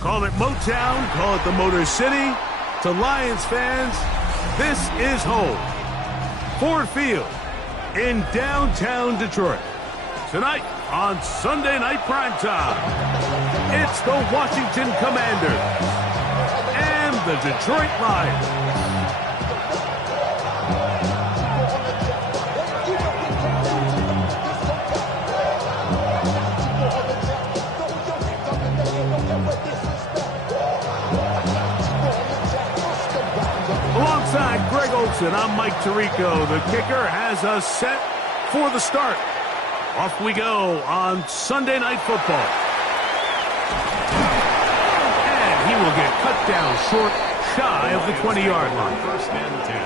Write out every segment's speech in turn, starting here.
Call it Motown, call it the Motor City. To Lions fans, this is home. Ford Field in downtown Detroit. Tonight on Sunday Night Primetime, it's the Washington Commanders and the Detroit Lions. Alongside Greg Olson, I'm Mike Tirico. The kicker has us set for the start. Off we go on Sunday Night Football. And he will get cut down short, shy of the 20-yard line. First and 10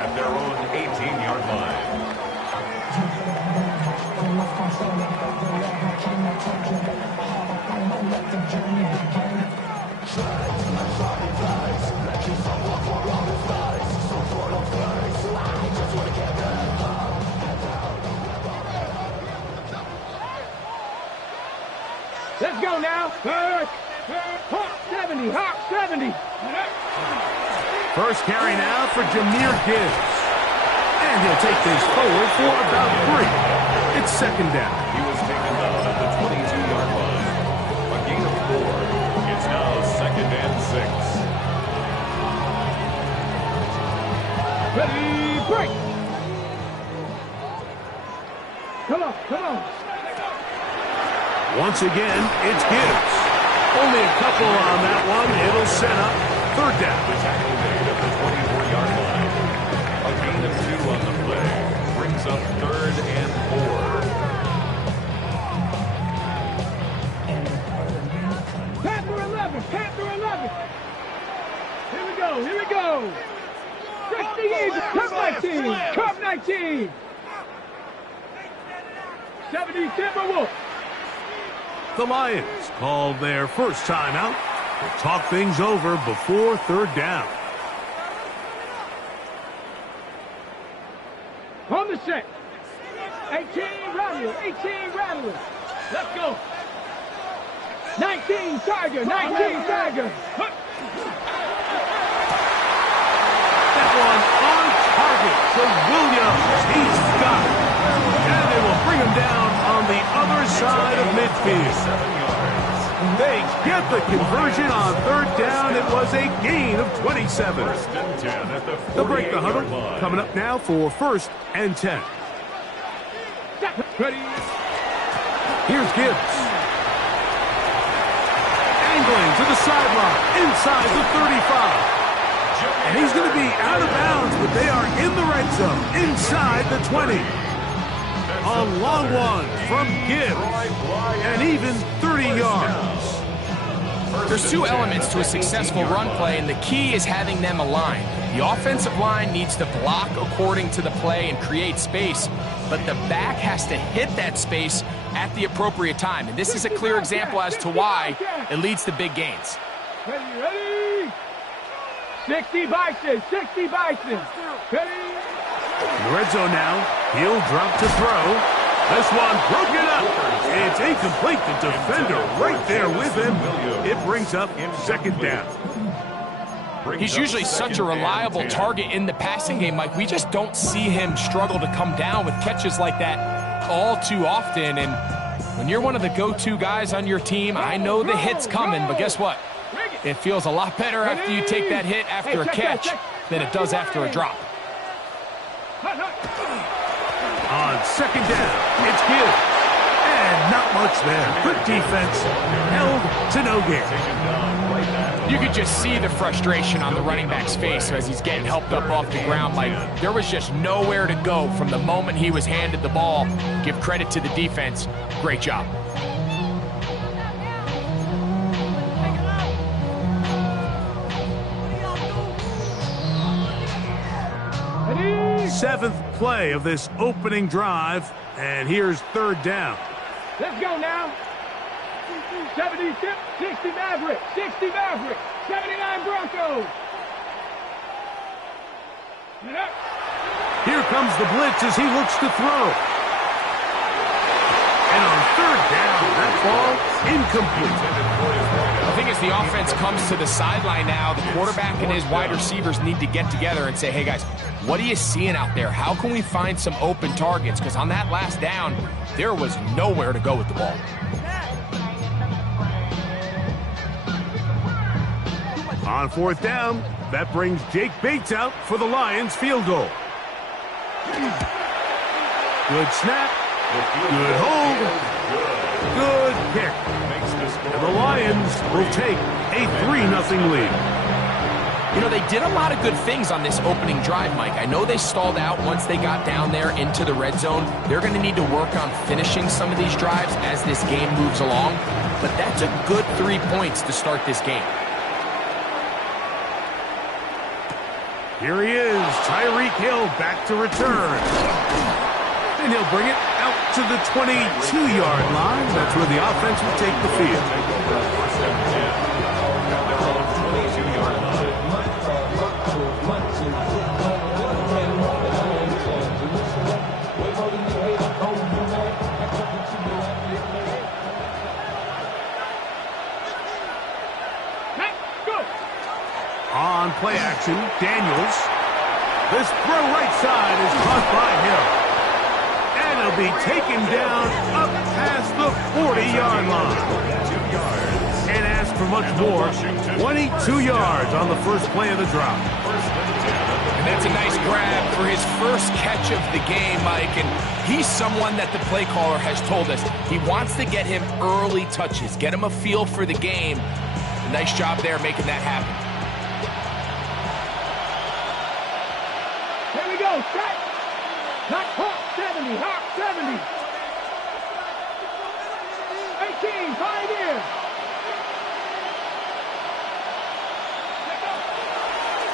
at their own 18-yard line. Let's go now. Hawk 70, Hawk 70. First carry now for Jahmyr Gibbs. And he'll take this forward for about 3. It's second down. He was taken down at the 22-yard line. A gain of 4. It's now second and 6. Ready, break. Come on, come on. Once again, it's Gibbs. Only a couple on that one. It'll set up third down. The tackle made at the 24-yard line. A gain of 2 on the play. Brings up third and 4. Panther 11, Panther 11. Here we go, here we go. 60 Eagles, Cup 19, Cup 19. 70 Timberwolves. The Lions called their first timeout to talk things over before third down. On the set. 18 Rattler, 18 Rattler. Let's go. 19 Tiger, 19 Tiger. That one on target to Williams. He's got it. And they will bring him down on the other side of midfield. 7 yards. They get the conversion on third down. It was a gain of 27. First and 10 at the 48-yard They'll break the huddle. line. Coming up now for first and 10. Ready. Here's Gibbs. Angling to the sideline, inside the 35. And he's going to be out of bounds, but they are in the red zone, inside the 20. A long one from Gibbs, and even 30 yards. There's 2 elements to a successful run play, and the key is having them aligned. The offensive line needs to block according to the play and create space, but the back has to hit that space at the appropriate time. And this is a clear example as to why it leads to big gains. Ready, ready. 60 Bison, 60 Bison. Ready. In the red zone now, he'll drop to throw. This one broken up. It's incomplete. The defender right there with him. It brings up second down. He's usually such a reliable target in the passing game. Like, we just don't see him struggle to come down with catches like that all too often. And when you're one of the go-to guys on your team, I know the hit's coming, but guess what? It feels a lot better after you take that hit after a catch than it does after a drop. On second down, it's Gibbs. And not much there. Good defense. Held to no gain. You could just see the frustration on the running back's face as he's getting helped up off the ground. Like, there was just nowhere to go from the moment he was handed the ball. Give credit to the defense. Great job. Seventh play of this opening drive, and here's third down. Let's go now. 70, 60 Maverick, 60 Maverick, 79 Broncos. Here comes the blitz as he looks to throw. And on third down, that ball incomplete. I think as the offense comes to the sideline now, the quarterback and his wide receivers need to get together and say, hey, guys, what are you seeing out there? How can we find some open targets? Because on that last down, there was nowhere to go with the ball. On fourth down, that brings Jake Bates out for the Lions field goal. Good snap, good hold, good kick. And the Lions will take a 3-0 lead. You know, they did a lot of good things on this opening drive, Mike. I know they stalled out once they got down there into the red zone. They're going to need to work on finishing some of these drives as this game moves along. But that's a good 3 points to start this game. Here he is, Tyreek Hill back to return. And he'll bring it out to the 22-yard line. That's where the offense will take the field. On play action, Daniels. This throw right side is caught by Hill. And he'll be taken down up past the 40-yard line. Can't ask for much more. 22 yards on the first play of the drop. And that's a nice grab for his first catch of the game, Mike. And he's someone that the play caller has told us he wants to get him early touches, get him a feel for the game. Nice job there making that happen. Here we go, set. Not Hawk 70, Hawk 70. 18, Pioneer.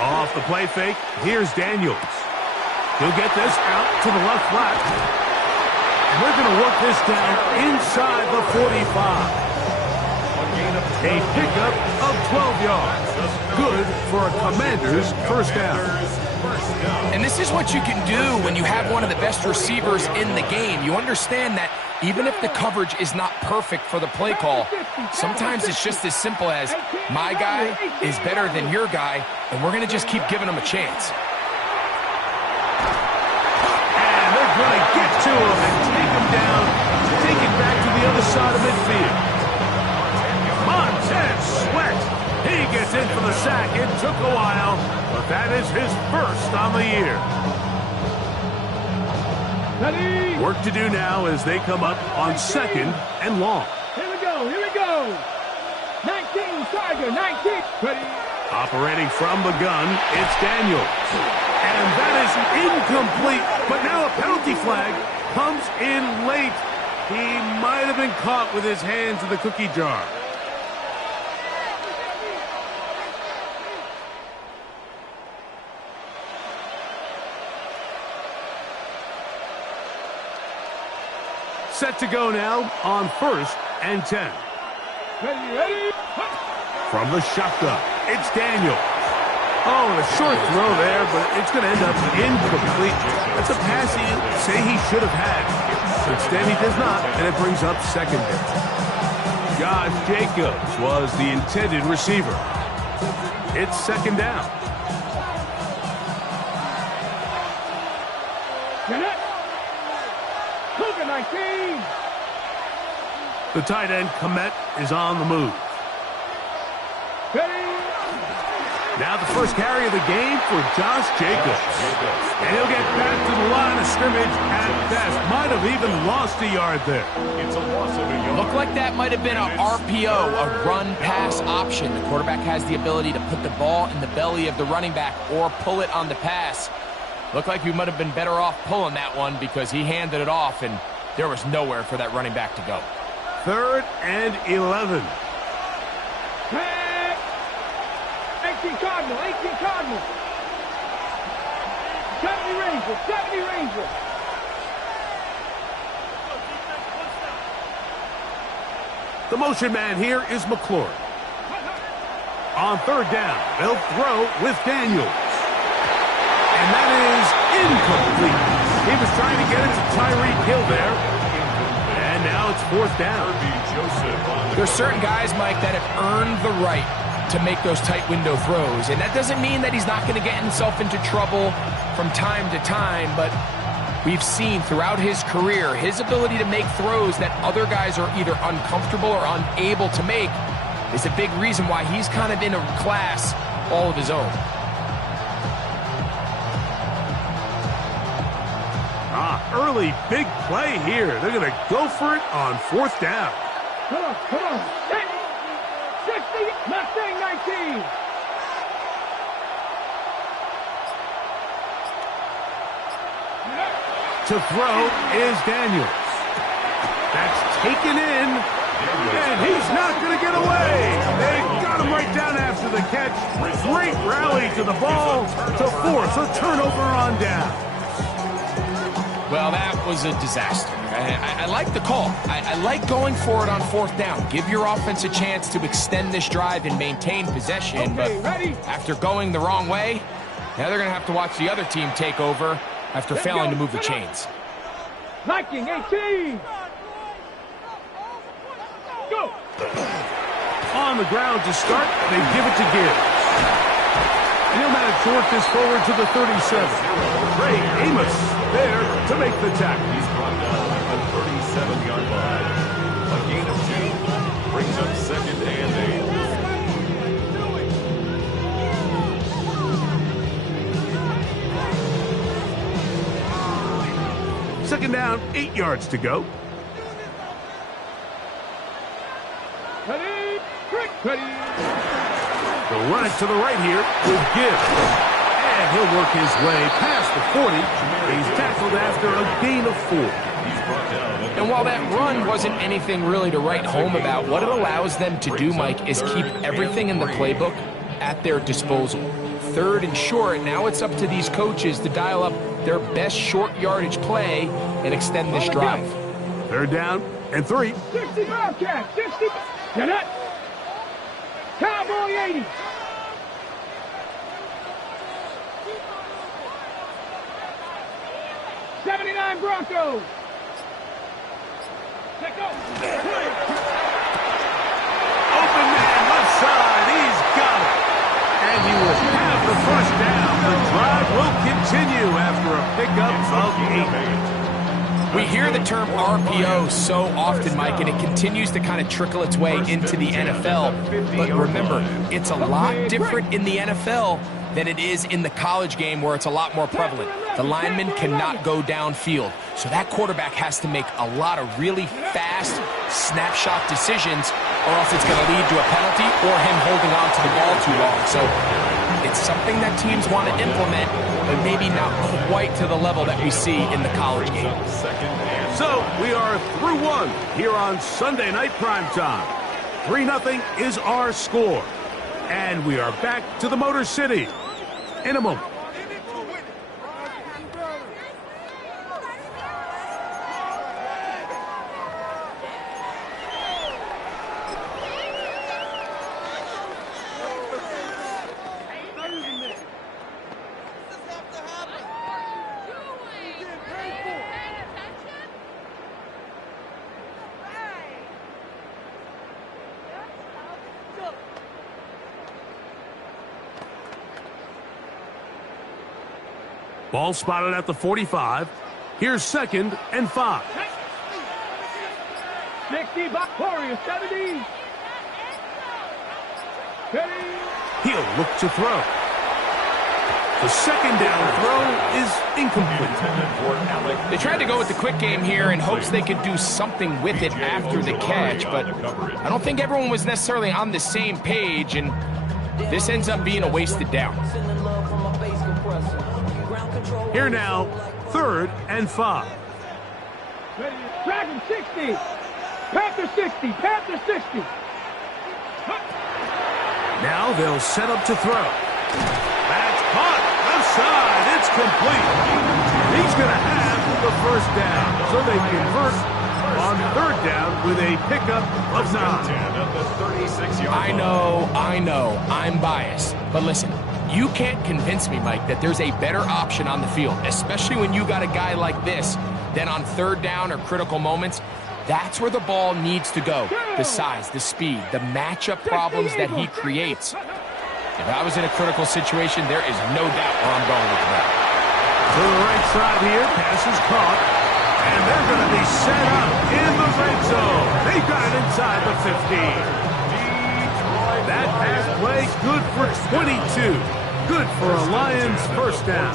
Off the play fake, here's Daniels. He'll get this out to the left flat. And we're going to work this down inside the 45. A pickup of 12 yards. Good for a Commander's first down. And this is what you can do when you have one of the best receivers in the game. You understand that even if the coverage is not perfect for the play call, sometimes it's just as simple as my guy is better than your guy, and we're going to just keep giving him a chance. And they're going to get to him and take him down, take it back to the other side of midfield. Montez Sweat. He gets in for the sack. It took a while, but that is his first on the year. Ready. Work to do now as they come up on second and long. Here we go, here we go. 19, Tiger, 19. Ready. Operating from the gun, it's Daniels. And that is incomplete, but now a penalty flag comes in late. He might have been caught with his hands in the cookie jar. Set to go now on 1st and 10. Ready, ready. From the shotgun, it's Daniels. Oh, and a short throw there, but it's going to end up incomplete. That's a pass he say he should have had. Instead, he does not, and it brings up second down. Josh Jacobs was the intended receiver. It's second down. You're not. Cougar 19. The tight end, Komet, is on the move. Ready. Now the first carry of the game for Josh Jacobs. And he'll get back to the line of scrimmage at best. Might have even lost a yard there. It's a loss of a yard. Looked like that might have been a RPO, a run-pass option. The quarterback has the ability to put the ball in the belly of the running back or pull it on the pass. Looked like we might have been better off pulling that one because he handed it off, and there was nowhere for that running back to go. 3rd and 11. 18 Cardinal, 18 Cardinal. 70 Rangers, 70 Rangers. The motion man here is McClure. On 3rd down, they'll throw with Daniels. And that is incomplete. He was trying to get it to Tyreek Hill there. And now it's 4th down. Joseph on the There's certain guys, Mike, that have earned the right to make those tight window throws. And that doesn't mean that he's not going to get himself into trouble from time to time, but we've seen throughout his career his ability to make throws that other guys are either uncomfortable or unable to make is a big reason why he's kind of in a class all of his own. Early big play here. They're going to go for it on 4th down. Come on, come on. 60, Mustang 19. To throw is Daniels. That's taken in, and he's not going to get away. They got him right down after the catch. Great rally to the ball to force a turnover on down. Well, that was a disaster. I like the call. I like going for it on 4th down. Give your offense a chance to extend this drive and maintain possession. But after going the wrong way, now they're going to have to watch the other team take over after failing to move the chains. Viking 18. Go. On the ground to start, they give it to Gibbs. He'll manage to work this forward to the 37. Ray Amos there to make the tackle. He's brought down at the 37-yard line. A gain of 2 brings up 2nd and 8. 2nd down, 8 yards to go. Ready, ready. They'll run it to the right here with Gibbs. And he'll work his way past the 40. He's tackled after a gain of 4. And while that run wasn't anything really to write home about, what it allows them to do, Mike, is keep everything in the playbook at their disposal. 3rd and short, now it's up to these coaches to dial up their best short yardage play and extend this drive. 3rd down and 3. 60 Bobcat, 60. Get it. Cowboy 80. '79 Broncos. Take go. Open man, left side. He's got it. And he will have the 1st down. The drive will continue after a pickup of 8. We hear the term RPO so often, Mike, and it continues to kind of trickle its way into the NFL. But remember, it's a lot different in the NFL than it is in the college game where it's a lot more prevalent. The lineman cannot go downfield. So that quarterback has to make a lot of really fast snapshot decisions or else it's going to lead to a penalty or him holding on to the ball too long. So it's something that teams want to implement, but maybe not quite to the level that we see in the college game. So we are through 1 here on Sunday Night Primetime. 3-0 is our score. And we are back to the Motor City in a moment. Ball spotted at the 45. Here's 2nd and 5. 60 by Warriors, 70. He'll look to throw. The 2nd down throw is incomplete. They tried to go with the quick game here in hopes they could do something with it after the catch, but I don't think everyone was necessarily on the same page, and this ends up being a wasted down. Here now, 3rd and 5. Dragon 60. Panther 60. Panther 60. Now they'll set up to throw. That's caught. Left side. It's complete. He's going to have the 1st down. So they convert on 3rd down with a pickup of 9. I know. I'm biased. But listen, you can't convince me, Mike, that there's a better option on the field, especially when you got a guy like this, than on 3rd down or critical moments, That's where the ball needs to go. The size, the speed, the matchup problems that he creates. If I was in a critical situation, there is no doubt where I'm going with that. To the right side here, pass is caught. And they're going to be set up in the red zone. They've got it inside the 15. That pass play, good for 22. Good for a Lions first down.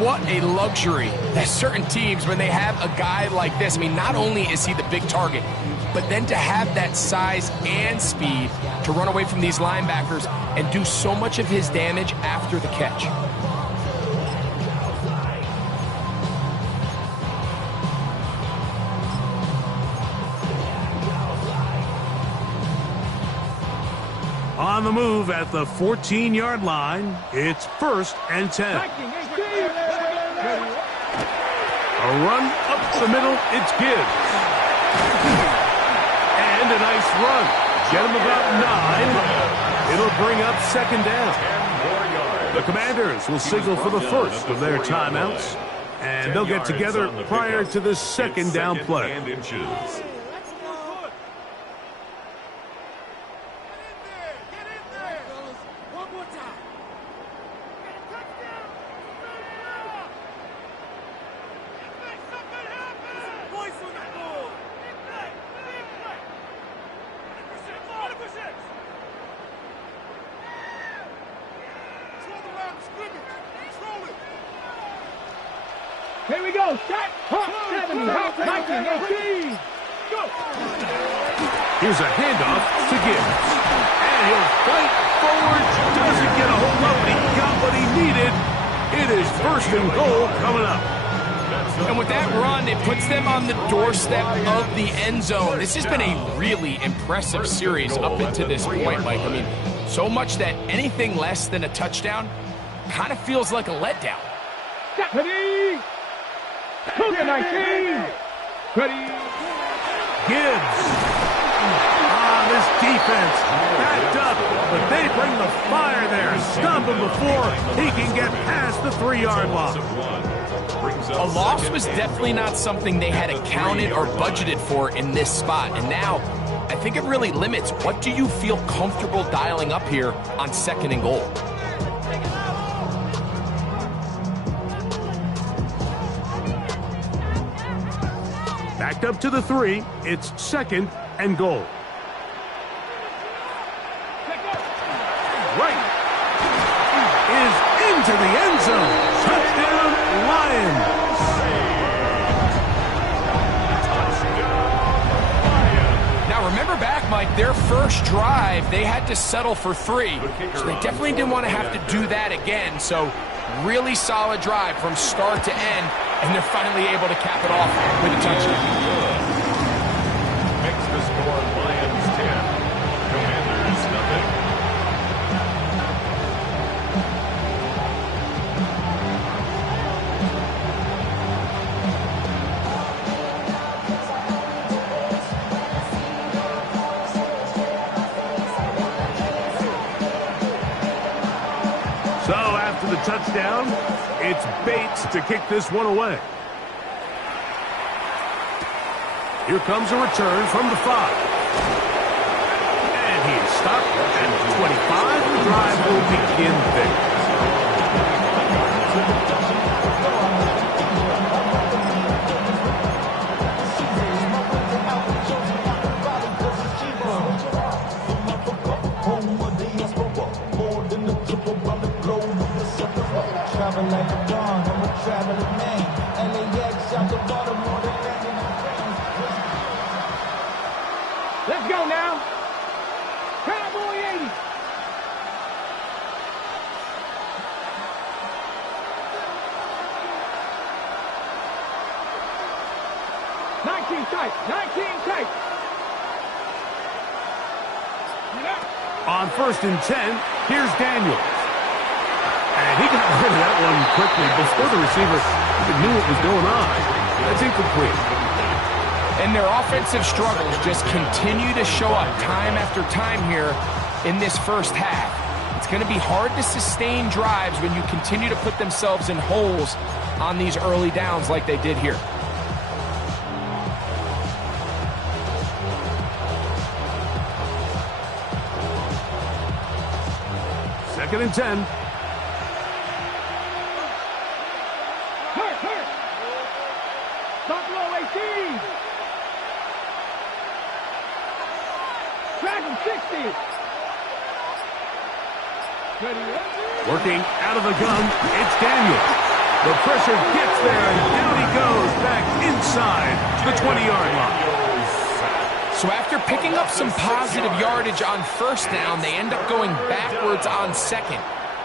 What a luxury that certain teams, when they have a guy like this, I mean, not only is he the big target, but then to have that size and speed to run away from these linebackers and do so much of his damage after the catch. On the move at the 14-yard line, it's 1st and 10. A run up the middle, it's Gibbs. And a nice run. Get him about 9. It'll bring up 2nd down. The Commanders will signal for the first of their timeouts, and they'll get together prior to the 2nd down play. Here we go. Shot. Hawk 70. Hawk 19. Go. Here's a handoff to Gibbs. And he'll fight forward. Doesn't get a hold of it. He got what he needed. It is 1st and goal coming up. And with that run, it puts them on the doorstep of the end zone. This has been a really impressive series up until this point, Mike. I mean, so much that anything less than a touchdown kind of feels like a letdown. Ready. 19. Ready. Gibbs. This defense backed up, but they bring the fire there. Stop him before he can get past the 3-yard line. A loss was definitely not something they had accounted or budgeted for in this spot. And now, I think it really limits what do you feel comfortable dialing up here on 2nd and goal. Backed up to the 3. It's 2nd and goal. Right. Is into the end zone. Touchdown, Lions. Now remember back, Mike, their first drive, they had to settle for 3. So they definitely didn't want to have to do that again. So really solid drive from start to end, and they're finally able to cap it off with a touchdown. Makes the score Lions 10, Commanders nothing. So after the touchdown, it's Bates to kick this one away. Here comes a return from the 5. And he is stopped at 25. The drive will begin there. Let's go now. Cowboy 80. Tight. On 1st and 10, here's Daniels. And he got rid of that one quickly before the receiver even knew what was going on. That's incomplete. And their offensive struggles just continue to show up time after time here in this first half. It's going to be hard to sustain drives when you continue to put themselves in holes on these early downs like they did here. Second and 10. Hurt. Buffalo 18. Dragon 60. Working out of the gun, it's Daniels. The pressure gets there, and down he goes back inside the 20-yard line. So after picking up some positive yardage on first down, they end up going backwards on second.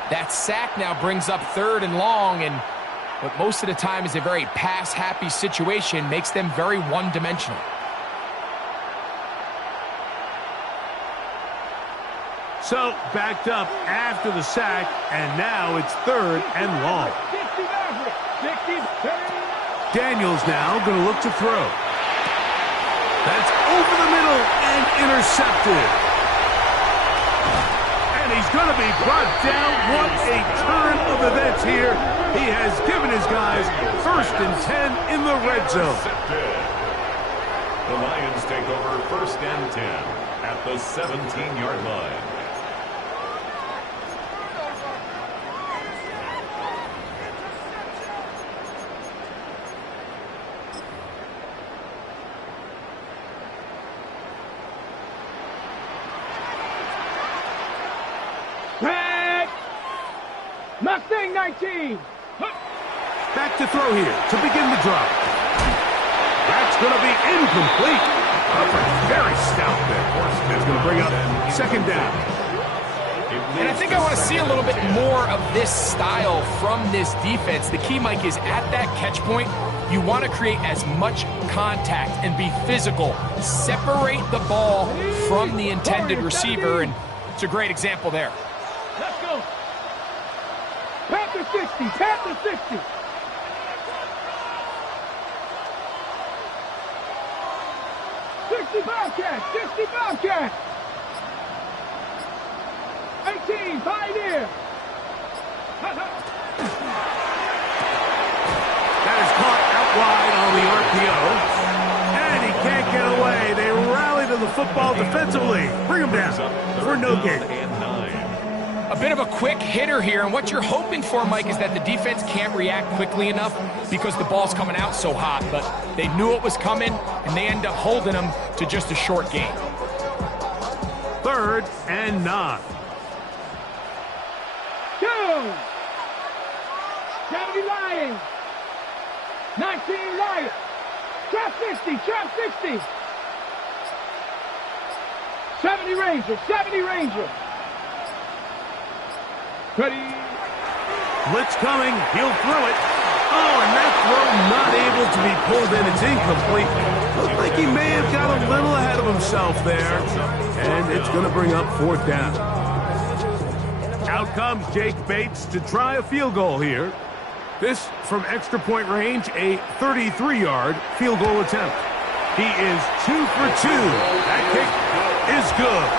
That sack now brings up third and long, and what most of the time is a very pass-happy situation makes them very one-dimensional. So, backed up after the sack, and now it's third and long. Daniels now going to look to throw. That's over the middle and intercepted. And he's going to be brought down. What a turn of events here. He has given his guys first and 10 in the red zone. The Lions take over first and 10 at the 17-yard line. Mustang 19. Back to throw here to begin the drive. That's going to be incomplete. Very stout there. That's going to bring up second down. And I think I want to see a little bit more of this style from this defense. The key, Mike, is at that catch point, you want to create as much contact and be physical. Separate the ball from the intended receiver, and it's a great example there. Let's go. Panther 60, Panther 60. Bobcat, 60 Bobcat. 18, Pioneer. That is caught out wide on the RPO. And he can't get away. They rally to the football defensively. Bring him down for no gain. A bit of a quick hitter here, and what you're hoping for, Mike, is that the defense can't react quickly enough because the ball's coming out so hot, but they knew it was coming, and they end up holding them to just a short gain. Third and 9. Go! 70 Lions. 19 Lions. Trap 60, trap 60. 70 Rangers, 70 Rangers. Ready. Blitz coming. He'll throw it. Oh, and that throw not able to be pulled in. It's incomplete. Looked like he may have got a little ahead of himself there. And it's going to bring up fourth down. Out comes Jake Bates to try a field goal here. This from extra point range, a 33-yard field goal attempt. He is 2 for 2. That kick is good.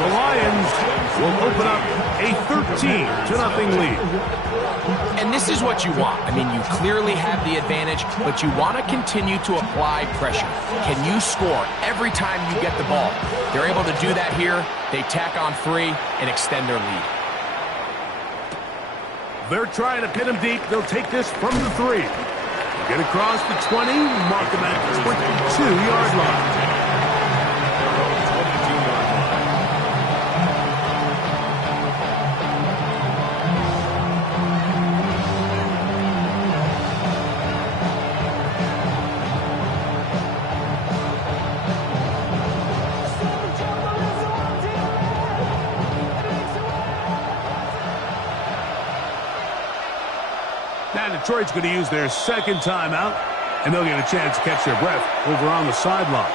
The Lions will open up a 13-0 lead. And this is what you want. I mean, you clearly have the advantage, but you want to continue to apply pressure. Can you score every time you get the ball? They're able to do that here. They tack on 3 and extend their lead. They're trying to pin him deep. They'll take this from the 3. Get across the 20, mark him at the 22-yard line. Now Detroit's going to use their second timeout, and they'll get a chance to catch their breath over on the sideline.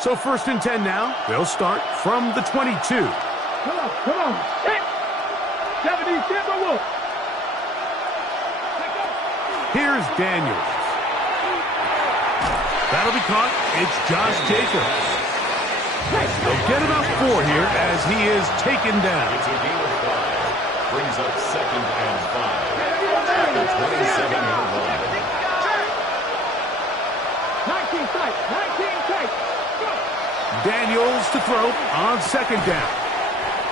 So first and 10 now. They'll start from the 22. Come on. Hit. 70 Timberwolves. Here's Daniels. That'll be caught. It's Josh Jacobs. They'll get about 4 here as he is taken down. Brings up 2nd and 5. At the 27-yard line. 19 tight. 19 tight. Go. Daniels to throw on 2nd down.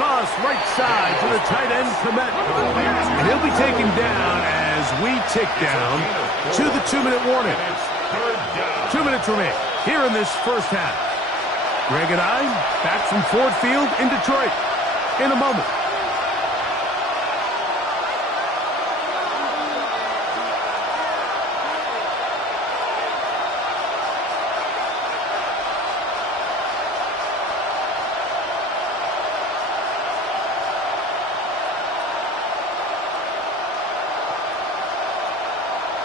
Toss right side to the tight end, Komet. And he'll be taken down as we tick down to the 2-minute warning. 2 minutes remain here in this first half. Greg and I back from Ford Field in Detroit in a moment.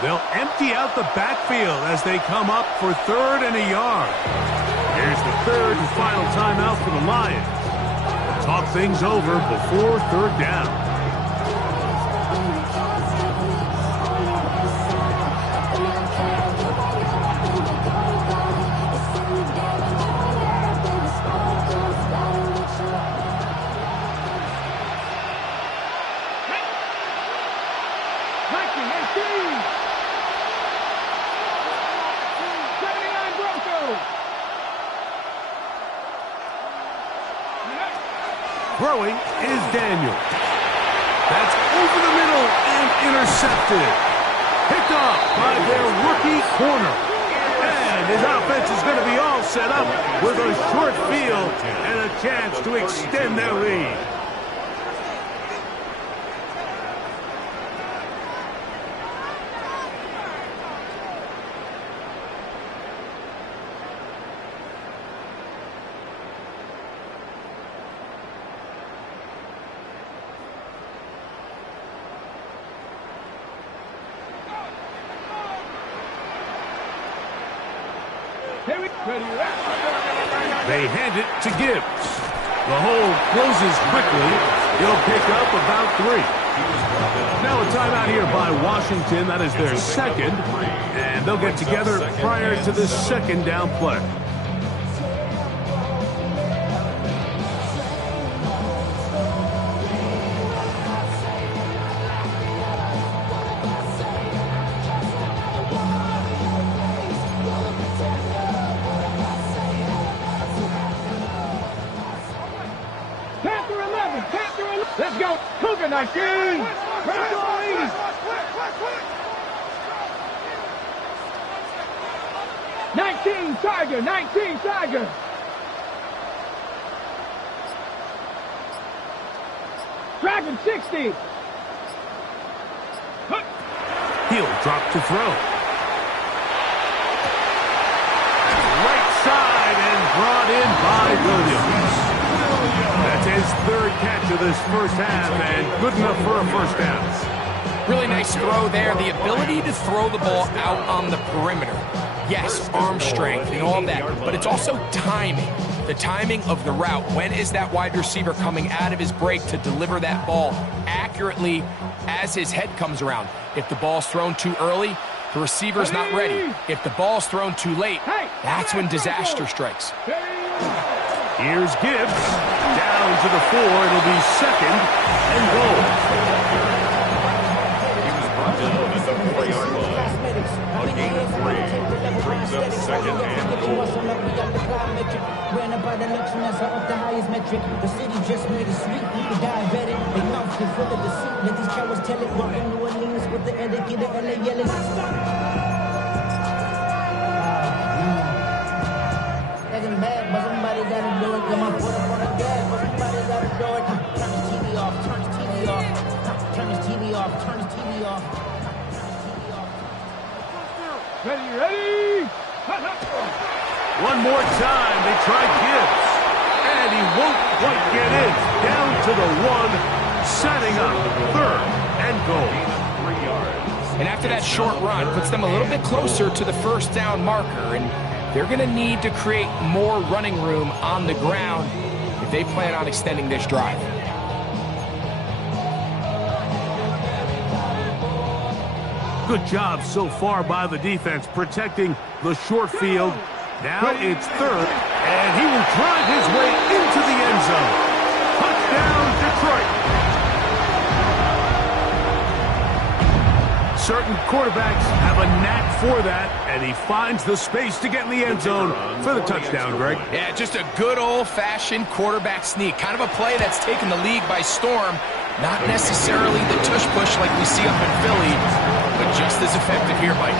They'll empty out the backfield as they come up for 3rd and a yard. Here's the 3rd and final timeout for the Lions. Talk things over before 3rd down. Throwing is Daniel. That's over the middle and intercepted. Picked off by their rookie corner. And his offense is going to be all set up with a short field and a chance to extend their lead. They hand it to Gibbs. The hole closes quickly. He'll pick up about 3. Now a timeout here by Washington. That is their 2nd. And they'll get together prior to the 2nd down play. Let's go. Cougar 19. Right. 19 Tiger. 19 Tiger. Dragon 60. He'll drop to throw. Right side and brought in by Williams. That's his 3rd catch of this first half, and good enough for a first down. Really nice throw there. The ability to throw the ball out on the perimeter. Yes, arm strength and all that, but it's also timing. The timing of the route. When is that wide receiver coming out of his break to deliver that ball accurately as his head comes around? If the ball's thrown too early, the receiver's not ready. If the ball's thrown too late, that's when disaster strikes. Here's Gibbs. Down to the 4. It'll be 2nd and goal. He was brought down at the 4-yard line. A gain of 3. Brings up 2nd and goal. Ran up by the election, that's up the highest metric. The city just made it sweet. The diabetic, they mouth can full of deceit. Let these cowards tell it. Walk in New Orleans with the etiquette of LA yelling. Acting bad, but somebody gotta do it. Come on, put up on the gas, but somebody gotta do it. Turn his TV off, turn his TV off. Turn his TV off, turn his TV off. Ready? One more time, they try Gibbs. And he won't quite get in. Down to the 1, setting up 3rd and goal. 3 yards. And after that short run, puts them a little bit closer to the first down marker. And they're going to need to create more running room on the ground if they plan on extending this drive. Good job so far by the defense protecting the short field. Now it's 3rd, and he will drive his way into the end zone. Touchdown, Detroit. Certain quarterbacks have a knack for that, and he finds the space to get in the end zone for the touchdown, Greg. Yeah, just a good old-fashioned quarterback sneak. Kind of a play that's taken the league by storm. Not necessarily the tush-push like we see up in Philly, but just as effective here, Mike.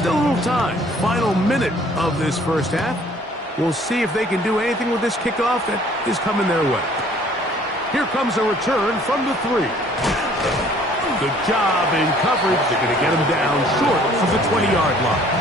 Still a little time. Final minute of this first half. We'll see if they can do anything with this kickoff that is coming their way. Here comes a return from the 3. Good job in coverage. They're going to get him down short of the 20-yard line.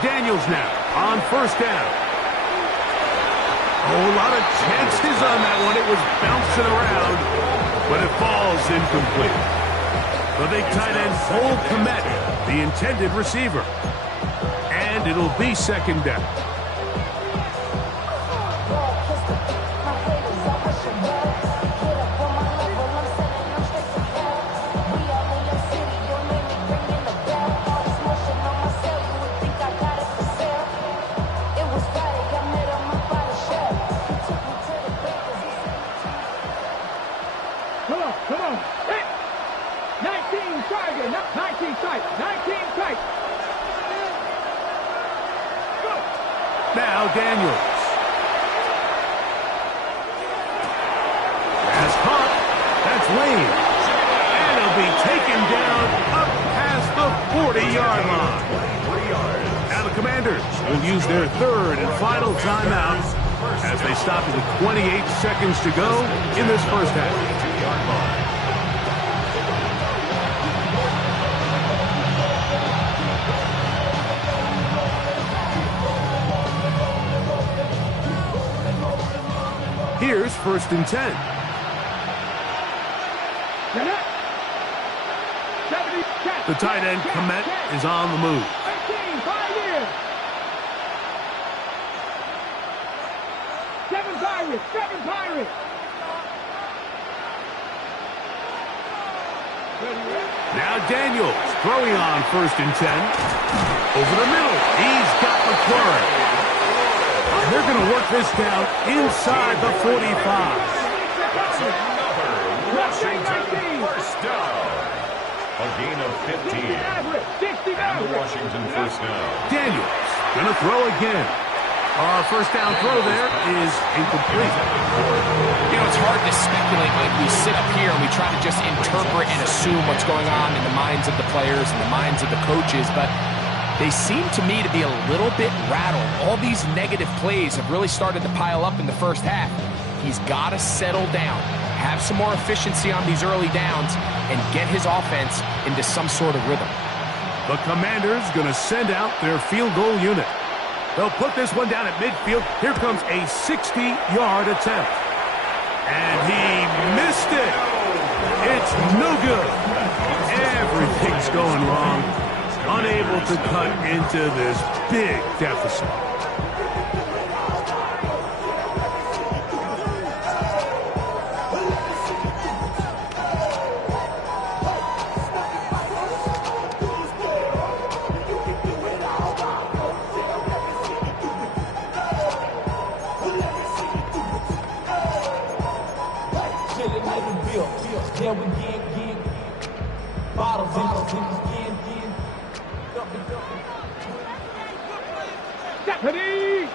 Daniels now on first down. Oh, a lot of chances on that one. It was bouncing around, but it falls incomplete. The big tight end, Cole Kmet, the intended receiver. And it'll be second down. Come on. Hey. 19 target. 19 tight. 19 tight. Go. Now Daniels. Pass caught. That's Lane. And he'll be taken down up past the 40-yard line. Now the Commanders will use their third and final timeout as they stop with 28 seconds to go in this first half. Here's first and 10. The tight end, Kmet, is on the move. 18, 5 years. 7 Pirates, 7 Pirates. Now Daniels throwing on first and 10. Over the middle, he's got McClure. And they're going to work this down inside the 45. Washington first down. A gain of 15. And Washington first down. Daniels going to throw again. First down throw there is incomplete. You know, it's hard to speculate, Mike. We sit up here and we try to just interpret and assume what's going on in the minds of the players and the minds of the coaches, but they seem to me to be a little bit rattled. All these negative plays have really started to pile up in the first half. He's got to settle down, have some more efficiency on these early downs, and get his offense into some sort of rhythm. The Commanders going to send out their field goal unit. They'll put this one down at midfield. Here comes a 60-yard attempt. And he missed it. It's no good. Everything's going wrong. Unable to cut into this big deficit. Yeah, we get bottles in. Deputy!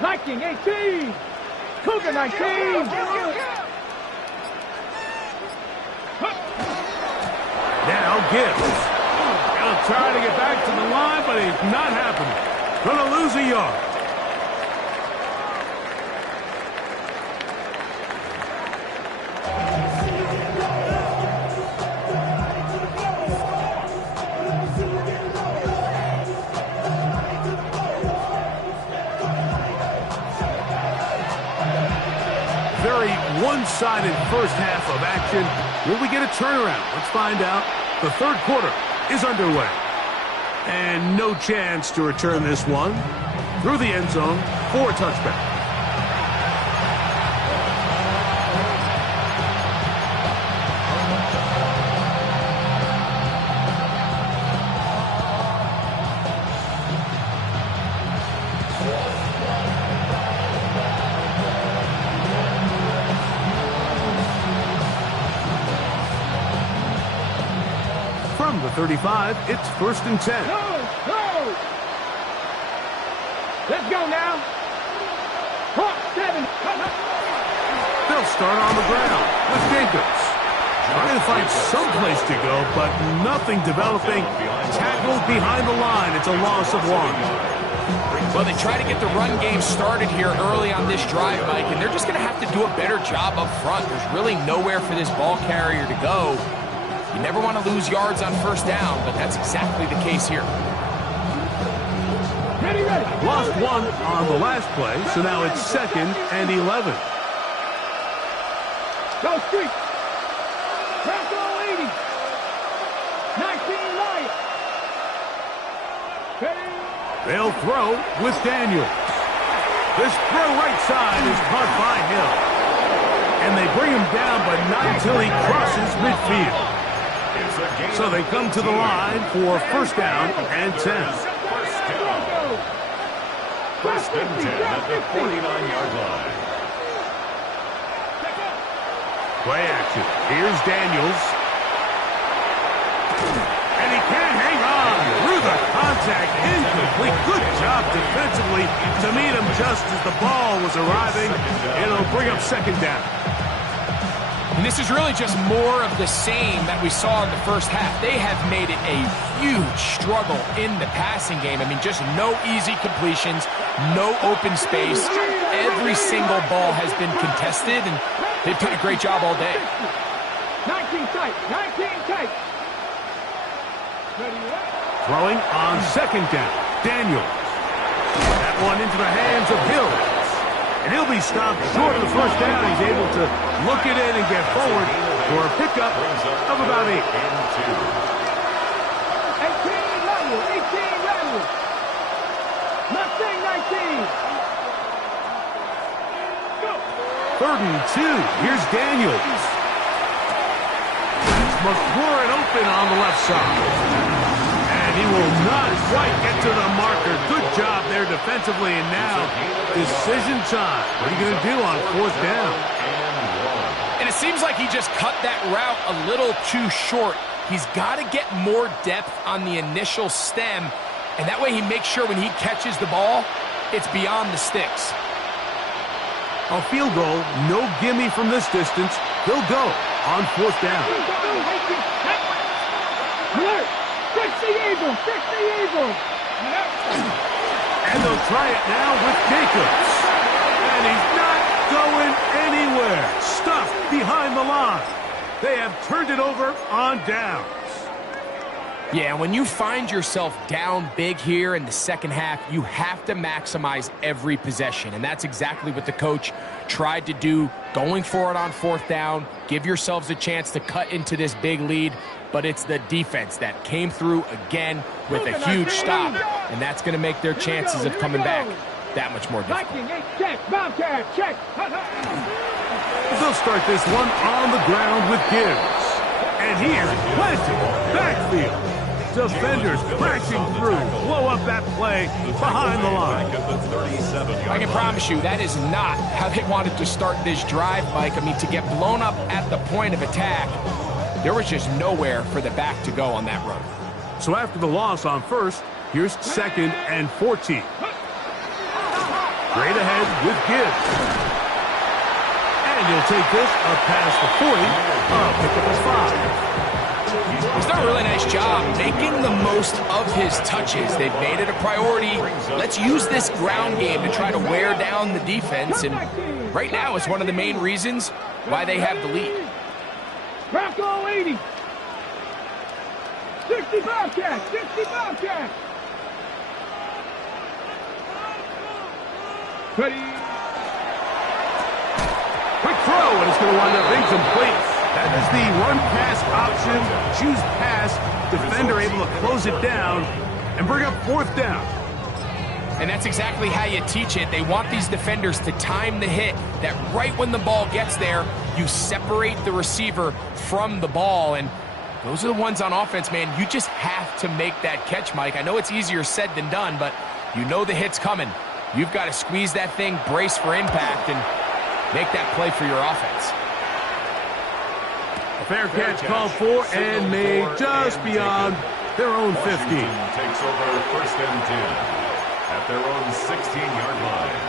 Viking 18! Cougar 19! Gibbs. He'll try to get back to the line, but it's not happening. Gonna lose a yard. Very one-sided first half of action. Will we get a turnaround? Let's find out. The third quarter is underway. And no chance to return this one. Through the end zone for a touchback. From the 35, it's 1st and 10. Go! Let's go now. Hawk 7. They'll start on the ground with Jacobs. Trying to find some place to go, but nothing developing. Tackled behind the line. It's a loss of 1. Well, they try to get the run game started here early on this drive, Mike, and they're just going to have to do a better job up front. There's really nowhere for this ball carrier to go. You never want to lose yards on first down, but that's exactly the case here. Ready. Lost 1 on the last play, so now it's 2nd and 11. Go street. Press all 80. 19 Lions. Ready. They'll throw with Daniels. This throw right side is caught by Hill. And they bring him down, but not until he crosses midfield. So they come to the line for 1st down and 10. First and 10 at the 49-yard line. Play action. Here's Daniels. And he can't hang on. Through the contact. Incomplete. Good job defensively to meet him just as the ball was arriving. It'll bring up 2nd down. And this is really just more of the same that we saw in the first half. They have made it a huge struggle in the passing game. I mean, just no easy completions, no open space. Every single ball has been contested, and they've done a great job all day. 19 tight. 19 tight. Throwing on 2nd down. Daniels. That one into the hands of Hill. And he'll be stopped short of the 1st down. He's able to look it in and get forward for a pickup of about 8. 18 Llroe. 18 Llroe. Mustang 19. Go. 3rd and 2. Here's Daniels. McLaurin open on the left side. And he will not quite get to the marker. Good job there defensively. And now, decision time. What are you going to do on 4th down? And it seems like he just cut that route a little too short. He's got to get more depth on the initial stem. And that way he makes sure when he catches the ball, it's beyond the sticks. A field goal, no gimme from this distance. He'll go on 4th down. Alert! Fix the eagle! Fix the eagle! And they'll try it now with Jacobs. And he's not going anywhere. Stuffed behind the line. They have turned it over on downs. Yeah, when you find yourself down big here in the second half, you have to maximize every possession. And that's exactly what the coach tried to do, going for it on 4th down. Give yourselves a chance to cut into this big lead. But it's the defense that came through again with a huge stop. And that's going to make their chances of coming back that much more difficult. Check, Bobcat, check. They'll start this one on the ground with Gibbs. And here, planted, backfield. Defenders crashing through, blow up that play behind the line. I can promise you that is not how they wanted to start this drive, Mike. I mean, to get blown up at the point of attack, there was just nowhere for the back to go on that run. So after the loss on 1st, here's 2nd and 14. Straight ahead with Gibbs. And he'll take this up past the 40. Pick up a 5. He's done a really nice job making the most of his touches. They've made it a priority. Let's use this ground game to try to wear down the defense, and right now it's one of the main reasons why they have the lead. Rocco 80. 65 catch, 65 catch. Ready. Quick throw, and it's going to wind up incomplete. That is the run-pass option. Choose pass. Defender able to close it down and bring up 4th down. And that's exactly how you teach it. They want these defenders to time the hit, that right when the ball gets there, you separate the receiver from the ball. And those are the ones on offense, man. You just have to make that catch, Mike. I know it's easier said than done, but you know the hit's coming. You've got to squeeze that thing, brace for impact, and make that play for your offense. A fair catch called for and made just beyond their own 15. Takes over 1st and 10 at their own 16-yard line.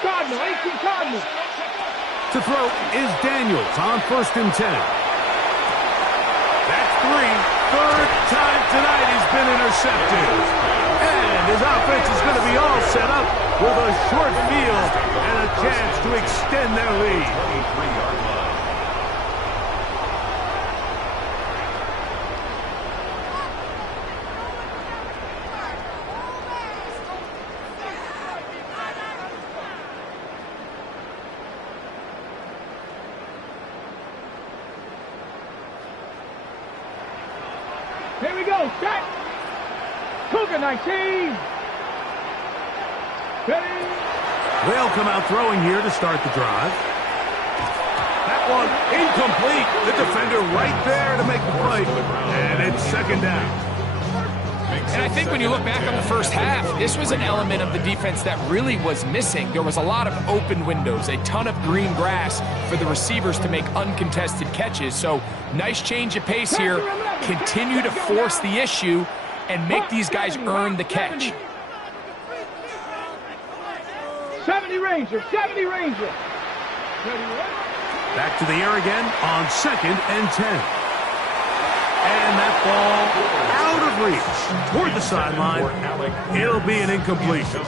Cardinal, 18 Cardinal. To throw is Daniels on 1st and 10. That's 3. 3rd time tonight he's been intercepted. And his offense is going to be all set up with a short field and a chance to extend their lead. 23-yard line. Here we go, set. Cougar 19. Ready. They'll come out throwing here to start the drive. That one incomplete. The defender right there to make the play. And it's 2nd down. And I think when you look back on the first half, this was an element of the defense that really was missing. There was a lot of open windows, a ton of green grass for the receivers to make uncontested catches. So nice change of pace here. Continue to force the issue and make these guys earn the catch. 70 Ranger, 70 Ranger. Back to the air again on 2nd and 10. And that ball out of reach toward the sideline. It'll be an incompletion.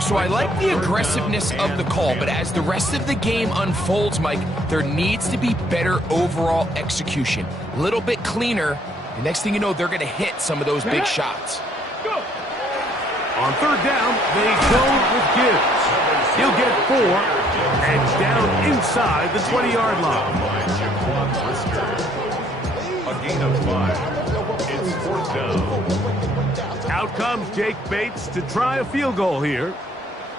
So I like the aggressiveness of the call, but as the rest of the game unfolds, Mike, there needs to be better overall execution. A little bit cleaner. The next thing you know, they're going to hit some of those big shots. On 3rd down, they go with Gibbs. He'll get 4 and down inside the 20-yard line. A gain of 5. It's 4th down. Out comes Jake Bates to try a field goal here.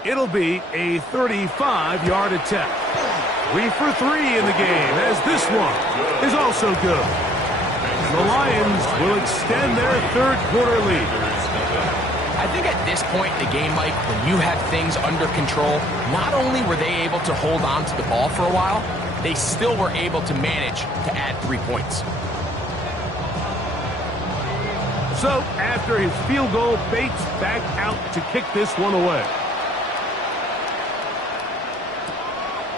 It'll be a 35-yard attempt. 3 for 3 in the game, as this one is also good. The Lions will extend their 3rd quarter lead. I think at this point in the game, Mike, when you have things under control, not only were they able to hold on to the ball for a while, they still were able to manage to add 3 points. So, after his field goal, Bates back out to kick this one away.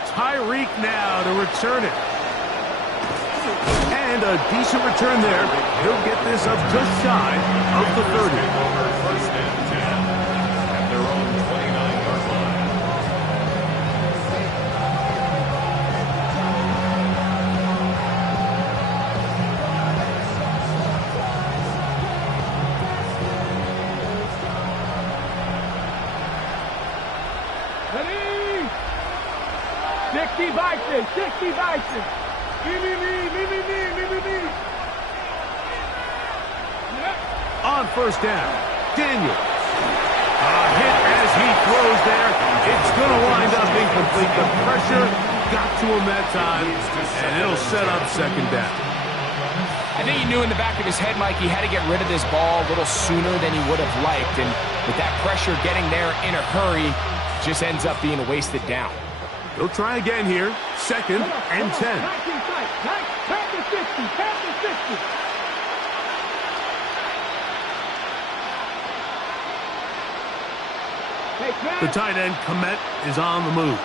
Tyreek now to return it. And a decent return there. He'll get this up just shy of the 30. 1st and 10 at their own 29-yard line. Ready. 60 Bison, 60 Bison. Me. On 1st down, Daniels. A hit as he throws there. It's going to wind up incomplete. The pressure got to him that time, and it'll set up 2nd down. I think he knew in the back of his head, Mike, he had to get rid of this ball a little sooner than he would have liked. And with that pressure getting there in a hurry, just ends up being a wasted down. He'll try again here. 2nd and 10. Tap the 60. Tap the 60. The tight end, Komet, is on the move.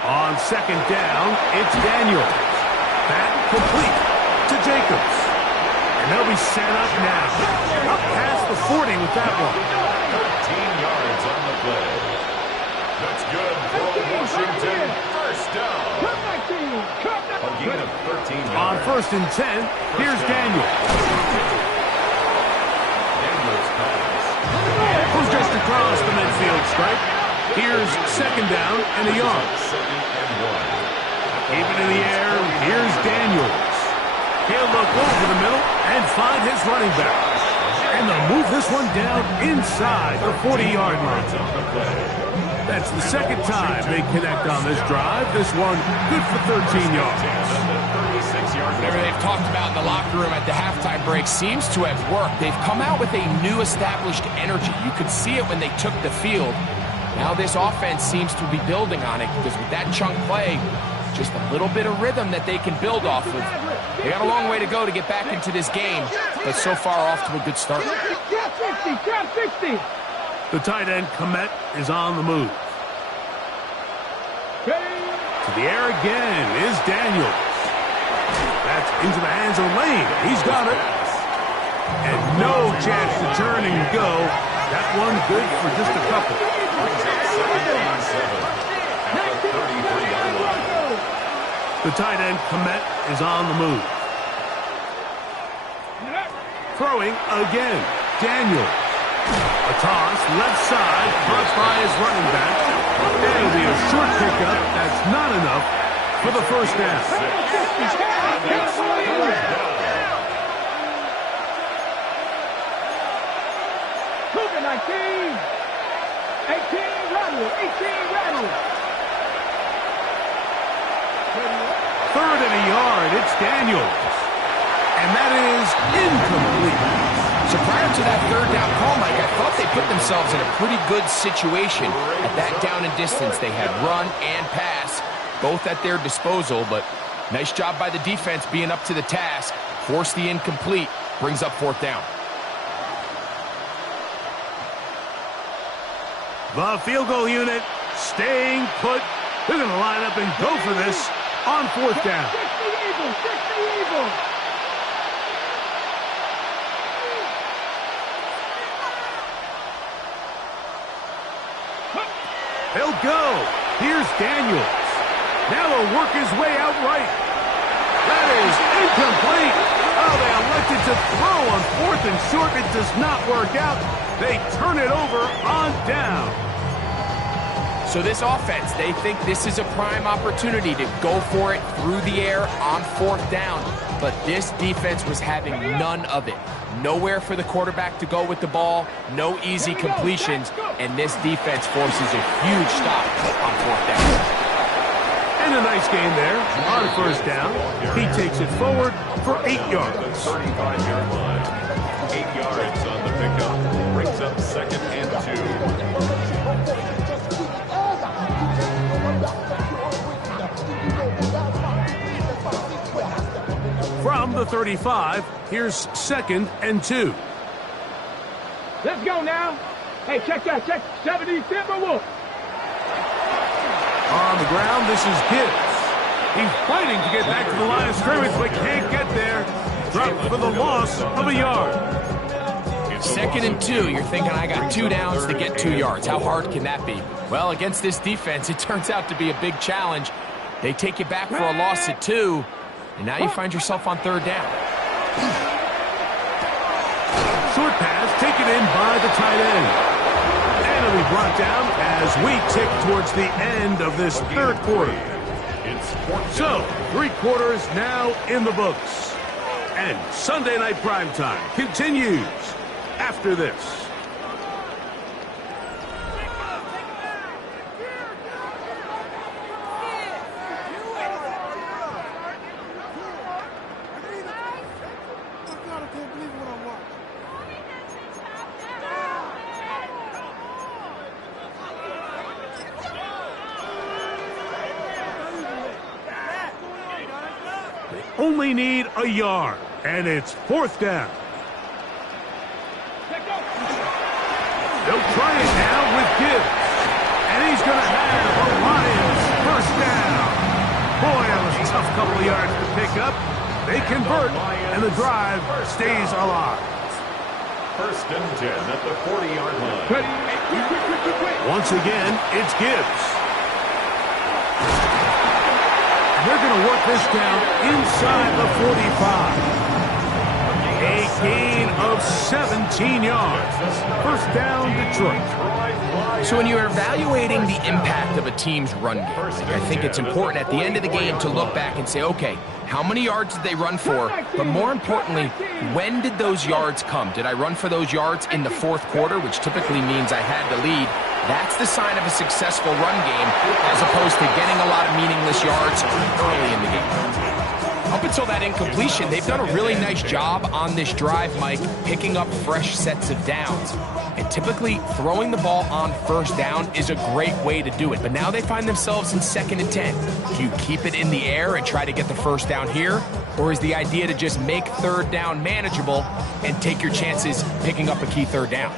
On 2nd down, it's Daniels. That complete to Jacobs. And they'll be set up now. Up past the 40 with that one. 13 yards on the play. That's good for Washington. First down. A gain of 13 yards. On 1st and 10, here's Daniels. Daniels pass. Who's just across the midfield stripe. Here's 2nd down and a yard. 2nd and 1. Keep it in the air. Here's Daniels. He'll look over the middle and find his running back. And they'll move this one down inside the 40-yard line. That's the 2nd time they connect on this drive. This one good for 13 yards. Whatever they've talked about in the locker room at the halftime break seems to have worked. They've come out with a new established energy. You could see it when they took the field. Now this offense seems to be building on it because with that chunk play, just a little bit of rhythm that they can build off of. They got a long way to go to get back into this game, but so far off to a good start. Trap 60. The tight end, Komet, is on the move. To the air again is Daniels. That's into the hands of Lane. He's got it. And no chance to turn and go. That one good for just a couple. The tight end, Komet, is on the move. Throwing again. Daniels. A toss, left side, caught by his running back. It'll be a short pickup. That's not enough for the first down. Cougar 19. 18 rattle. 18 rattle. 3rd and a yard. It's Daniels. And that is incomplete. So prior to that 3rd down call, Mike, I thought they put themselves in a pretty good situation at that down and distance. They had run and pass, both at their disposal, but nice job by the defense being up to the task. Force the incomplete, brings up 4th down. The field goal unit staying put. They're going to line up and go for this on 4th down. 60 Eagle. He'll go. Here's Daniels. Now he'll work his way out right. That is incomplete. Oh, they elected to throw on 4th and short. It does not work out. They turn it over on down. So this offense, they think this is a prime opportunity to go for it through the air on 4th down. But this defense was having none of it. Nowhere for the quarterback to go with the ball, no easy completions, and this defense forces a huge stop on 4th down. And a nice gain there on 1st down. He takes it forward for 8 yards. 35-yard line. 8 yards on the pickup. Brings up 2nd and 2. From the 35, here's 2nd and 2. Let's go now. Hey, check that. Check 70 Timberwolf. On the ground, this is Gibbs. He's fighting to get back to the line of scrimmage, but can't get there. Dropped for the loss of a yard. 2nd and 2. You're thinking, I got 2 downs to get 2 yards. How hard can that be? Well, against this defense, it turns out to be a big challenge. They take you back for a loss at 2, and now you find yourself on 3rd down. Short pass taken in by the tight end. And it'll be brought down as we tick towards the end of this 3rd quarter. So, 3 quarters now in the books. And Sunday Night Primetime continues after this. They only need a yard, and it's 4th down. They'll try it now with Gibbs. And he's going to have the Lions 1st down. Boy, that was a tough couple of yards to pick up. They convert, and the drive stays alive. 1st and 10 at the 40-yard line. Once again, it's Gibbs. And they're going to work this down inside the 45. A gain of 17 yards. 1st down, Detroit. So when you're evaluating the impact of a team's run game, I think it's important at the end of the game to look back and say, okay, how many yards did they run for? But more importantly, when did those yards come? Did I run for those yards in the 4th quarter, which typically means I had the lead? That's the sign of a successful run game, as opposed to getting a lot of meaningless yards early in the game. Up until that incompletion, they've done a really nice job on this drive, Mike, picking up fresh sets of downs. And typically, throwing the ball on 1st down is a great way to do it. But now they find themselves in 2nd and 10. Do you keep it in the air and try to get the 1st down here? Or is the idea to just make 3rd down manageable and take your chances picking up a key 3rd down?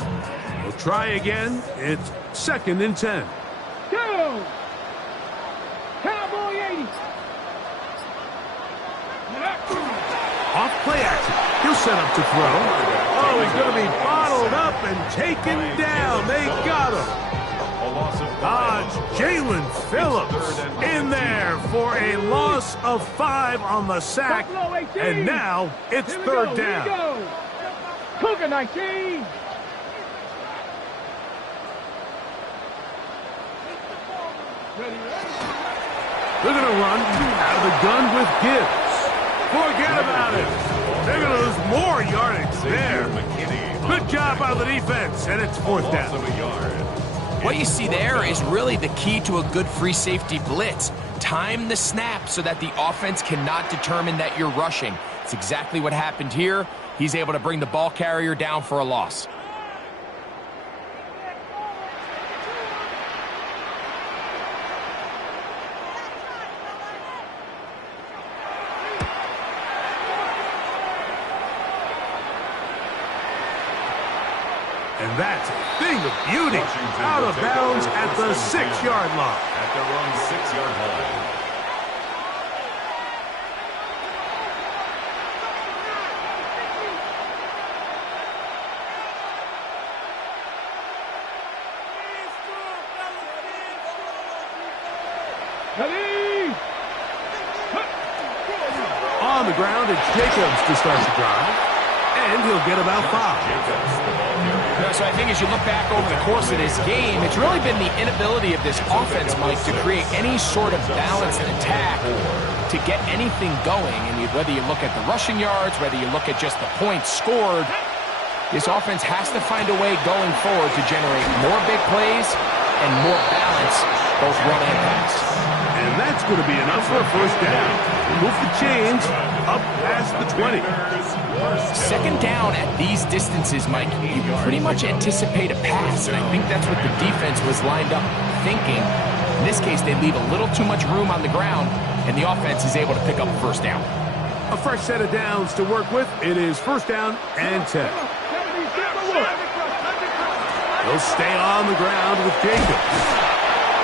We'll try again. It's 2nd and 10. Go! Cowboy 80. Off play action. He'll set up to throw. Oh, he's going to be bottled up and taken down. They got him. Jalen Phillips in there for a loss of 5 on the sack. And now it's 3rd down. Cougar 19. They're going to run out of the gun with Gibbs. Forget about it. They're going to lose more yardage there. Good job by the defense, and it's 4th down. What you see there is really the key to a good free safety blitz. Time the snap so that the offense cannot determine that you're rushing. It's exactly what happened here. He's able to bring the ball carrier down for a loss. And that's a thing of beauty. Out of bounds at the 6-yard line. At their own 6-yard line. On the ground, it's Jacobs to start the drive. And he'll get about 5. So I think as you look back over the course of this game, it's really been the inability of this offense, Mike, to create any sort of balanced attack to get anything going. And whether you look at the rushing yards, whether you look at just the points scored, this offense has to find a way going forward to generate more big plays and more balance, both run and pass. And that's going to be enough for a 1st down. Move the chains up past the 20. 2nd down at these distances, Mike, you pretty much anticipate a pass, and I think that's what the defense was lined up thinking. In this case, they leave a little too much room on the ground, and the offense is able to pick up a 1st down. A fresh set of downs to work with. It is 1st down and 10. He'll stay on the ground with Jacobs.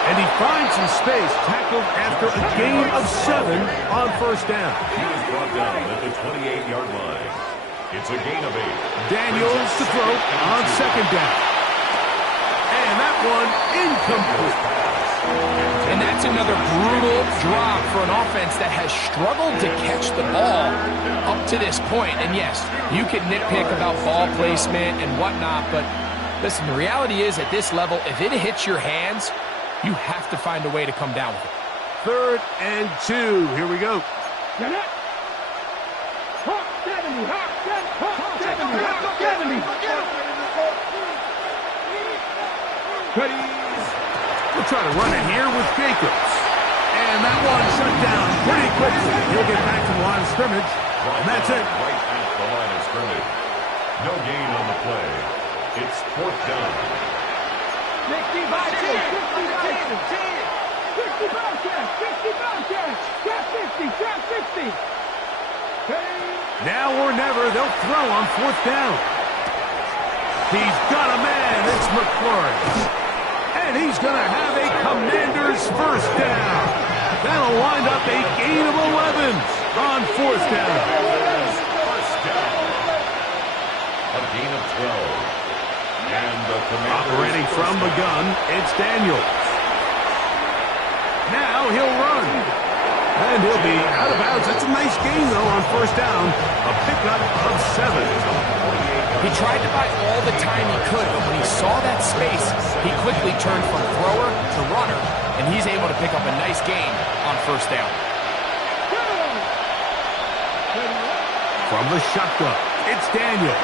And he finds some space, tackled after a gain of 7 on 1st down. He was brought down at the 28-yard line. It's a gain of 8. Daniels to throw on 2nd down. And that one incomplete. And that's another brutal drop for an offense that has struggled to catch the ball up to this point. And yes, you can nitpick about ball placement and whatnot, but listen, the reality is at this level, if it hits your hands, you have to find a way to come down with it. 3rd and 2. Here we go. Get it. Hawk 70. Hawk 70. Hawk 70. We'll try to run it here with Jacobs. And that one shut down pretty quickly. He'll get back to the line of scrimmage. And that's it. Right at the line of scrimmage. No gain on the play. It's 4th down. 65 catch. 65 catch. Got 50. Now or never, they'll throw on 4th down. He's got a man. It's McLaurin. And he's going to have a Commanders 1st down. That'll wind up a gain of 11 on 4th down. First down. A gain of 12. And the Commanders operating from the gun, it's Daniels. Now he'll run. And he'll be out of bounds. That's a nice gain, though, on 1st down. A pickup of 7. He tried to buy all the time he could, but when he saw that space, he quickly turned from thrower to runner, and he's able to pick up a nice gain on 1st down. From the shotgun, it's Daniels.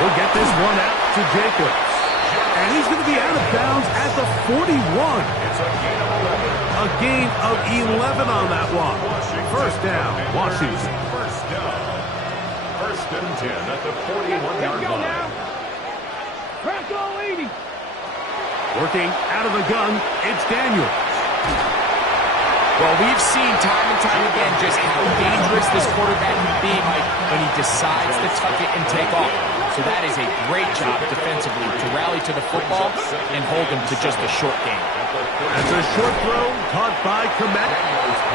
He'll get this one out to Jacobs. And he's going to be out of bounds at the 41. It's a gain of 11. A gain of 11 on that one. 1st down, Washington. First down. 1st and 10 at the 41-yard line. Press all 80. Working out of the gun, it's Daniels. Well, we've seen time and time again just how dangerous this quarterback can be, Mike, when he decides to tuck it and take off. So that is a great job defensively to rally to the football and hold him to just a short game. That's a short throw caught by Komet.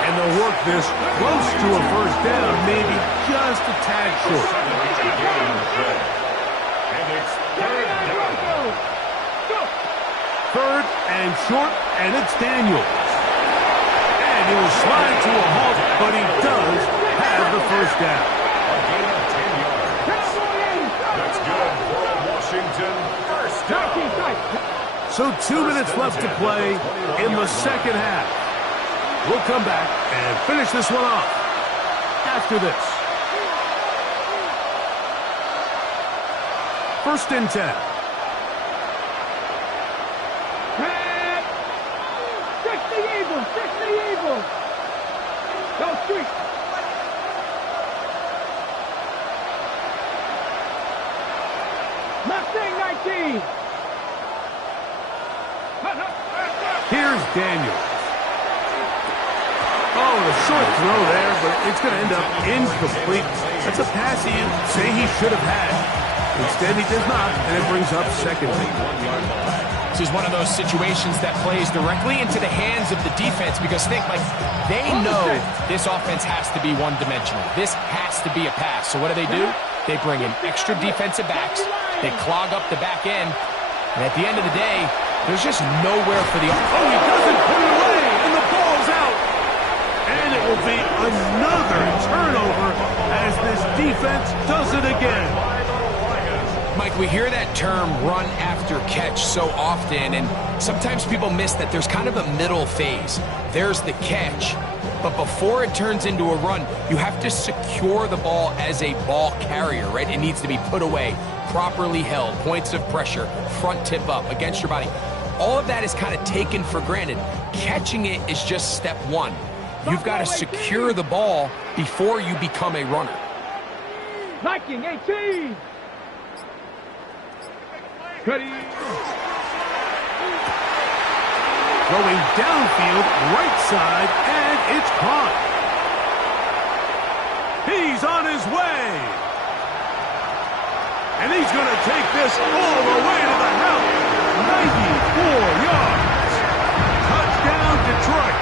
And they'll work this close to a 1st down, maybe just a tad short. And it's 3rd down. 3rd and short, and it's Daniels. And he'll slide to a halt, but he does have the 1st down. A gain of 10 yards. That's good for a Washington 1st down. So 2 minutes left to play in the 2nd half. We'll come back and finish this one off after this. 1st and 10. Check the Eagles. Check the Eagles. Go street. Mustang 19. Here's Daniels. Oh, a short throw there, but it's going to end up incomplete. That's a pass he'd say he should have had. Instead, he does not, and it brings up 2nd and 1. This is one of those situations that plays directly into the hands of the defense because think, like, they know this offense has to be one-dimensional. This has to be a pass. So what do? They bring in extra defensive backs. They clog up the back end. And at the end of the day, there's just nowhere for the offense. Oh, he doesn't put it away, and the ball's out. And it will be another turnover as this defense does it again. Mike, we hear that term run after catch so often, and sometimes people miss that there's kind of a middle phase. There's the catch, but before it turns into a run, you have to secure the ball as a ball carrier, right? It needs to be put away, properly held, points of pressure, front tip up against your body. All of that is kind of taken for granted. Catching it is just step one. You've got to secure the ball before you become a runner. Viking 18. Cuddy. Going downfield, right side, and it's caught. He's on his way. And he's going to take this all the way to the house. 94 yards. Touchdown, Detroit.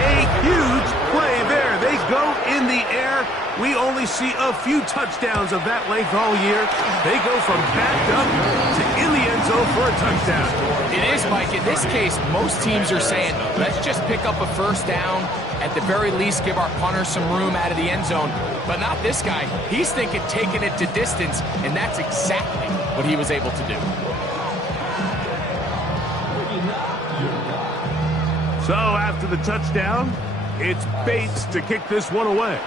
A huge play there. They go in the air. We only see a few touchdowns of that length all year. They go from backed up to in the end zone for a touchdown. It is, Mike. In this case, most teams are saying, let's just pick up a 1st down. At the very least, give our punter some room out of the end zone. But not this guy. He's thinking taking it to distance, and that's exactly what he was able to do. So after the touchdown, it's Bates to kick this one away.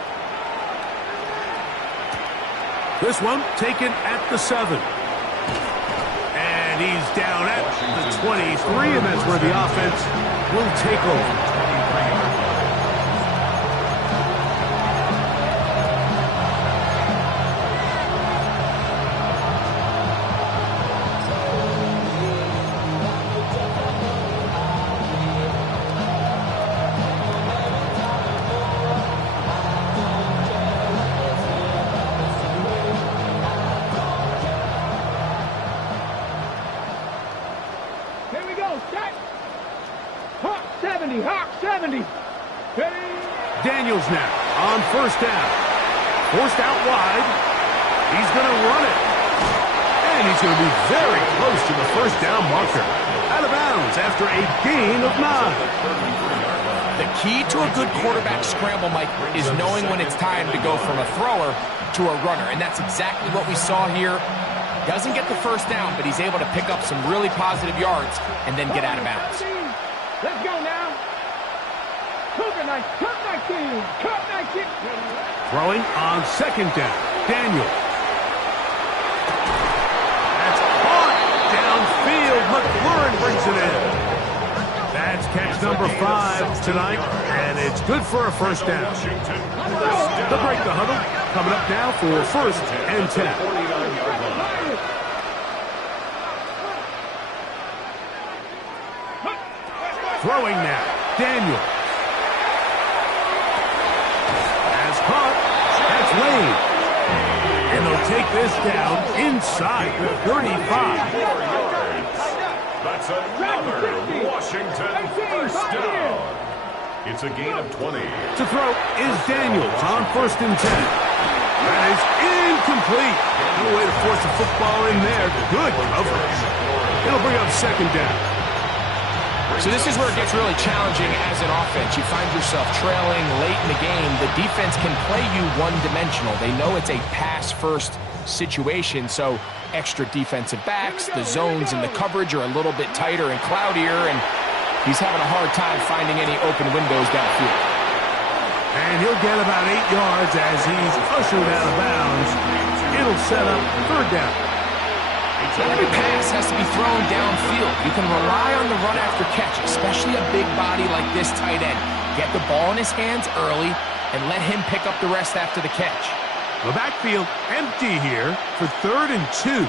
This one taken at the 7. And he's down at the 23, and that's where the offense will take over. 70, Hawk 70. Ready? Daniels now on first down. Forced out wide. He's going to run it. And he's going to be very close to the first down marker. Out of bounds after a gain of 9. The key to a good quarterback scramble, Mike, is knowing when it's time to go from a thrower to a runner. And that's exactly what we saw here. Doesn't get the first down, but he's able to pick up some really positive yards and then get out of bounds. Let's go now. Cougar 19, Cup 19, Cup 19. Throwing on second down. Daniel. That's caught downfield. McLaurin brings it in. That's catch number 5 tonight, and it's good for a first down. They'll break the huddle. Coming up now for first and 10. Throwing now. Daniel. Has caught. That's Lane. And they'll take this down inside the 35. That's another Washington first down. It's a gain of 20. To throw is Daniels on first and 10. That is incomplete. No way to force a football in there. Good coverage. It'll bring up second down. So this is where it gets really challenging as an offense. You find yourself trailing late in the game. The defense can play you one-dimensional. They know it's a pass-first situation, so extra defensive backs, the zones and the coverage are a little bit tighter and cloudier, and he's having a hard time finding any open windows downfield. And he'll get about 8 yards as he's ushered out of bounds. It'll set up third down. Not every pass has to be thrown downfield. You can rely on the run after catch, especially a big body like this tight end. Get the ball in his hands early and let him pick up the rest after the catch. The backfield empty here for third and 2.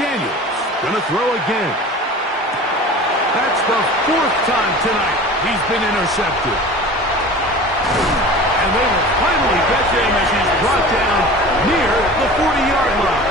Daniels gonna throw again. That's the 4th time tonight he's been intercepted. And they will finally get him as he's brought down near the 40-yard line.